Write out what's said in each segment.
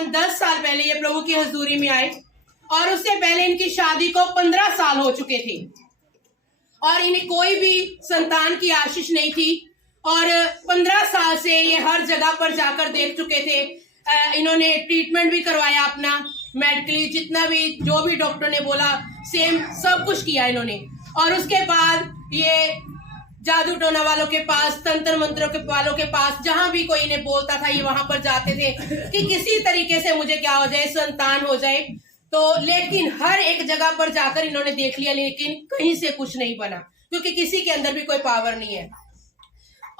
तकरीबन 10 साल पहले ये प्रभु की हजूरी में आए और उससे पहले इनकी शादी को 15 साल हो चुके थे और इन्हें कोई भी संतान की आशीष नहीं थी और 15 साल से ये हर जगह पर जाकर देख चुके थे। इन्होंने ट्रीटमेंट भी करवाया अपना मेडिकली, जितना भी जो भी डॉक्टर ने बोला सेम सब कुछ किया इन्होंने। और उसके बाद ये जादू टोना वालों के पास, तंत्र मंत्रों के वालों के पास, जहां भी कोई इन्हें बोलता था ये वहां पर जाते थे कि किसी तरीके से मुझे क्या हो जाए, संतान हो जाए। तो लेकिन हर एक जगह पर जाकर इन्होंने देख लिया, लेकिन कहीं से कुछ नहीं बना, क्योंकि किसी के अंदर भी कोई पावर नहीं है।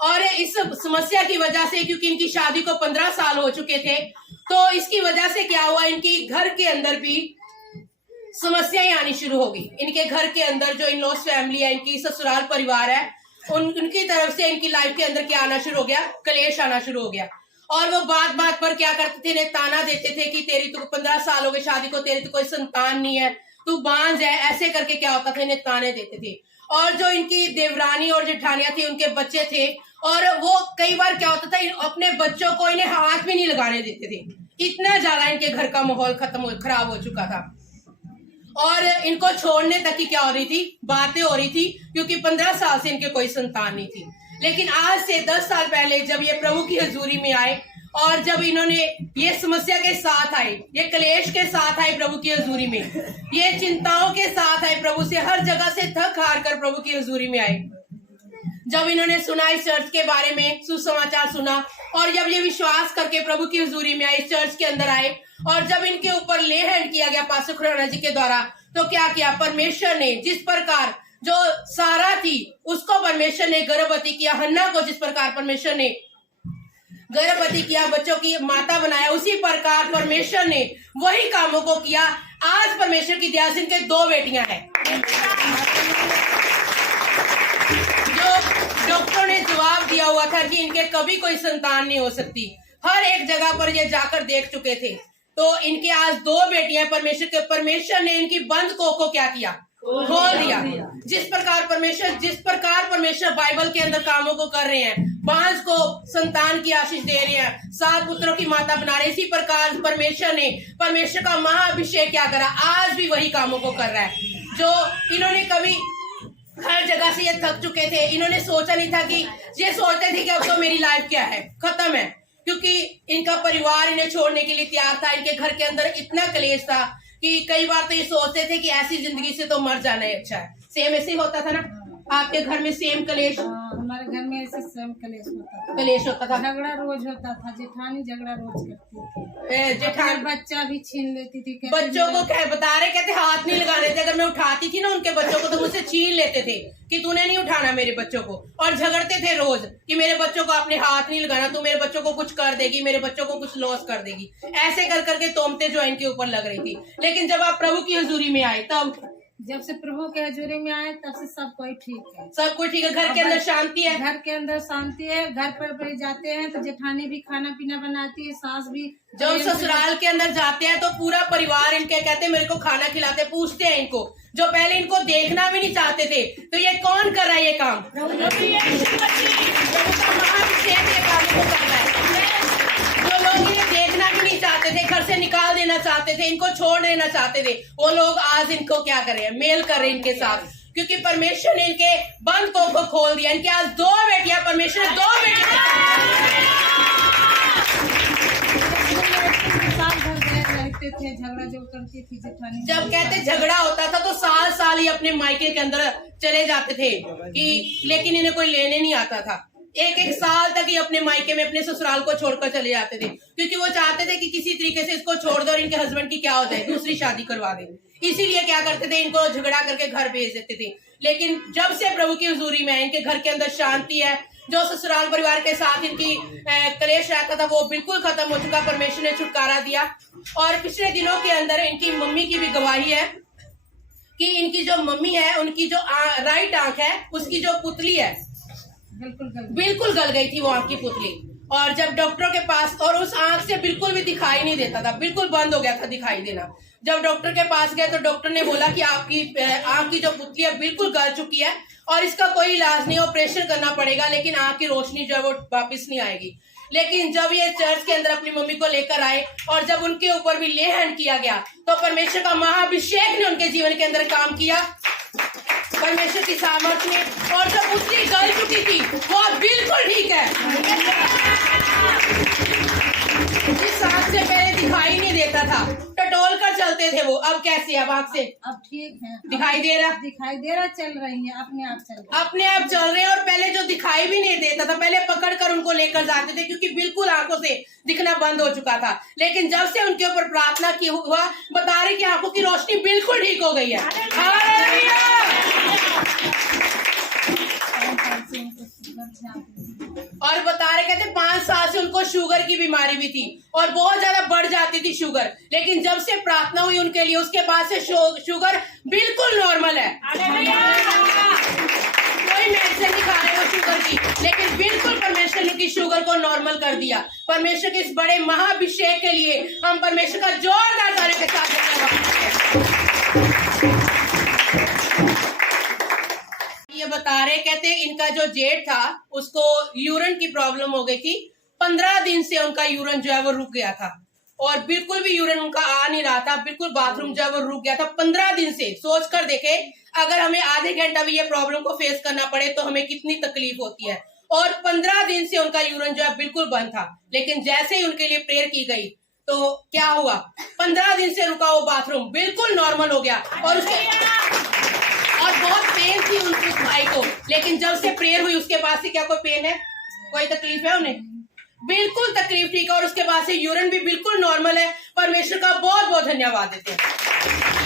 और इस समस्या की वजह से, क्योंकि इनकी शादी को 15 साल हो चुके थे, तो इसकी वजह से क्या हुआ, इनकी घर के अंदर भी समस्याएं आनी शुरू हो गई। इनके घर के अंदर जो इन लॉस फैमिली है, इनकी ससुराल परिवार है, उनकी तरफ से इनकी लाइफ के अंदर क्या आना शुरू हो गया, कलेश आना शुरू हो गया। और वो बात बात पर क्या करते थे, इन्हें ताना देते थे कि तेरी तो 15 साल हो गए शादी को, तेरी तो कोई संतान नहीं है, तू बांझ है। ऐसे करके क्या होता था, इन्हें ताने देते थे। और जो इनकी देवरानी और जेठानियां थी, उनके बच्चे थे, और वो कई बार क्या होता था, अपने बच्चों को इन्हें हाथ भी नहीं लगाने देते थे। इतना ज्यादा इनके घर का माहौल खराब हो चुका था और इनको छोड़ने तक की क्या हो रही थी, बातें हो रही थी, क्योंकि 15 साल से इनके कोई संतान नहीं थी। लेकिन आज से 10 साल पहले जब ये प्रभु की हजूरी में आए और जब इन्होंने ये समस्या के साथ आए, ये क्लेश के साथ आए प्रभु की हजूरी में, ये चिंताओं के साथ आए प्रभु से, हर जगह से थक हार कर प्रभु की हजूरी में आए। जब इन्होंने सुना इस चर्च के बारे में, सुसमाचार सुना, और जब ये विश्वास करके प्रभु की हजूरी में आए, इस चर्च के अंदर आए, और जब इनके ऊपर ले हैंड किया गया पास्टर खुराना जी के द्वारा, तो क्या किया, परमेश्वर ने जिस प्रकार जो सारा थी उसको परमेश्वर ने गर्भवती किया, हन्ना को जिस प्रकार परमेश्वर ने गर्भवती किया, बच्चों की माता बनाया, उसी प्रकार परमेश्वर ने वही कामों को किया। आज परमेश्वर की दया से इनके 2 बेटियां हैं। जो डॉक्टर ने जवाब दिया हुआ था कि इनके कभी कोई संतान नहीं हो सकती, हर एक जगह पर ये जाकर देख चुके थे, तो इनके आज 2 बेटियां परमेश्वर ने इनकी बंद को क्या किया, खोल दिया। जिस प्रकार परमेश्वर बाइबल के अंदर कामों को कर रहे हैं, बांझ को संतान की आशीष दे रहे हैं, 7 पुत्रों की माता बना रहे, इसी प्रकार परमेश्वर का महाअभिषेक क्या करा, आज भी वही कामों को कर रहा है। जो इन्होंने कभी हर जगह से ये थक चुके थे, इन्होंने सोचा नहीं था कि ये सोचते थे कि अब तो मेरी लाइफ क्या है, खत्म है, क्योंकि इनका परिवार इन्हें छोड़ने के लिए तैयार था। इनके घर के अंदर इतना क्लेश था कि कई बार तो ये सोचते थे कि ऐसी जिंदगी से तो मर जाना ही अच्छा है। सेम ऐसे ही होता था ना आपके घर में, सेम क्लेश? हमारे घर में ऐसे सेम क्लेश होता था, झगड़ा रोज होता था, जेठानी झगड़ा रोज करती थी, जेठानी बच्चा भी छीन लेती थी, बच्चों को बता रहे, कहते हाथ नहीं लगाने थे, अगर मैं उठाती थी ना उनके बच्चों को तो मुझसे छीन लेते थे कि तूने नहीं उठाना मेरे बच्चों को, और झगड़ते थे रोज कि मेरे बच्चों को अपने हाथ नहीं लगाना, तू मेरे बच्चों को कुछ कर देगी, मेरे बच्चों को कुछ लॉस कर देगी। ऐसे कर करके तोमते जो इनके ऊपर लग रही थी। लेकिन जब आप प्रभु की हजूरी में आए, तब जब से प्रभु के हजूरी में आए तब से सब कोई ठीक है, सब कुछ ठीक है, घर के अंदर शांति है, घर के अंदर शांति है। घर पर जाते हैं तो जेठानी भी खाना पीना बनाती है, सास भी। जब ससुराल के अंदर जाते हैं तो पूरा परिवार इनके कहते हैं मेरे को खाना खिलाते, पूछते हैं इनको, जो पहले इनको देखना भी नहीं चाहते थे, तो ये कौन कर रहा है ये काम, प्रभु का महाअभिषेक ये काम को कर रहा है। जो लोग इन्हें देखना भी नहीं चाहते थे, घर से निकाल देना चाहते थे, इनको छोड़ देना चाहते थे, वो लोग आज इनको क्या कर रहे हैं, मेल कर रहे हैं इनके साथ, क्योंकि परमेश्वर ने इनके बंद को खोल दिया। इनके आज 2 बेटियां, परमेश्वर ने 2 थे, झगड़ा जो करती थी जेठानी, जब कहते झगड़ा होता था तो साल ही अपने मायके के अंदर चले जाते थे कि, लेकिन इन्हें कोई लेने नहीं आता था। 1 साल तक ही अपने मायके में, अपने ससुराल को छोड़कर चले जाते थे, क्योंकि वो चाहते थे कि किसी तरीके से इसको छोड़ दो और इनके हस्बैंड की क्या हो जाए, दूसरी शादी करवा दे। इसीलिए क्या करते थे, इनको झगड़ा करके घर भेज देते थे। लेकिन जब से प्रभु की हुजूरी में इनके घर के अंदर शांति है, जो ससुराल परिवार के साथ इनकी क्लेश रहता था वो बिल्कुल खत्म हो चुका, परमेश्वर ने छुटकारा दिया। और पिछले दिनों के अंदर इनकी मम्मी की भी गवाही है कि इनकी जो मम्मी है, उनकी जो राइट आंख है, उसकी जो पुतली है बिल्कुल गल गई थी, वो आंख की पुतली। और जब डॉक्टरों के पास, और उस आंख से बिल्कुल भी दिखाई नहीं देता था, बिल्कुल बंद हो गया था दिखाई देना। जब डॉक्टर के पास गए तो डॉक्टर ने बोला कि आपकी आंख की जो पुतली है बिल्कुल गल चुकी है और इसका कोई इलाज नहीं, ऑपरेशन करना पड़ेगा, लेकिन आंख की रोशनी जो है वो वापस नहीं आएगी। लेकिन जब ये चर्च के अंदर अपनी मम्मी को लेकर आए और जब उनके ऊपर भी ले हैंड किया गया तो परमेश्वर का महाअभिषेक ने उनके जीवन के अंदर काम किया, परमेश्वर की सामर्थ ने। और जब उसकी गल चुकी थी वो अब बिल्कुल ठीक है। जिस आँख से पहले दिखाई नहीं देता था, टटोल कर चलते थे वो, अब कैसे, अब आँख से अब ठीक है, दिखाई दे रहा, चल रही है, अपने आप चल रहे हैं। और पहले जो दिखाई भी नहीं देता था, पहले पकड़ कर उनको लेकर जाते थे क्योंकि बिल्कुल आंखों से दिखना बंद हो चुका था। लेकिन जब से उनके ऊपर प्रार्थना की हुआ, बता रहे कि आंखों की रोशनी बिल्कुल ठीक हो गई है। और बता रहे, कहते 5 साल से उनको शुगर की बीमारी भी थी और बहुत ज्यादा बढ़ जाती थी शुगर, लेकिन जब से प्रार्थना हुई उनके लिए, उसके बाद से शुगर बिल्कुल नॉर्मल है। कोई मेडिसिन नहीं खा रहे वो शुगर की, लेकिन बिल्कुल परमेश्वर ने की शुगर को नॉर्मल कर दिया। परमेश्वर के इस बड़े महाअभिषेक के लिए हम परमेश्वर का जोरदार ताली के साथ ये बता रहे, कहते इनका जो जेठ था उसको यूरिन की प्रॉब्लम हो गई थी। 15 दिन से उनका यूरिन जो है वो रुक गया था और बिल्कुल भी यूरिन उनका आ नहीं रहा था, बिल्कुल बाथरूम जो है वो रुक गया था 15 दिन से। सोच कर देखे, अगर हमें आधे घंटा भी ये प्रॉब्लम को फेस करना पड़े तो हमें कितनी तकलीफ होती है। और 15 दिन से उनका यूरिन जो है बिल्कुल बंद था, लेकिन जैसे ही उनके लिए प्रेयर की गई तो क्या हुआ, 15 दिन से रुका वो बाथरूम बिल्कुल नॉर्मल हो गया। और बहुत पेन थी उस भाई को, लेकिन जब से प्रेयर हुई उसके बाद से क्या कोई पेन है, कोई तकलीफ है उन्हें, बिल्कुल तकलीफ ठीक है। और उसके बाद से यूरिन भी बिल्कुल नॉर्मल है। परमेश्वर का बहुत बहुत धन्यवाद देते हैं।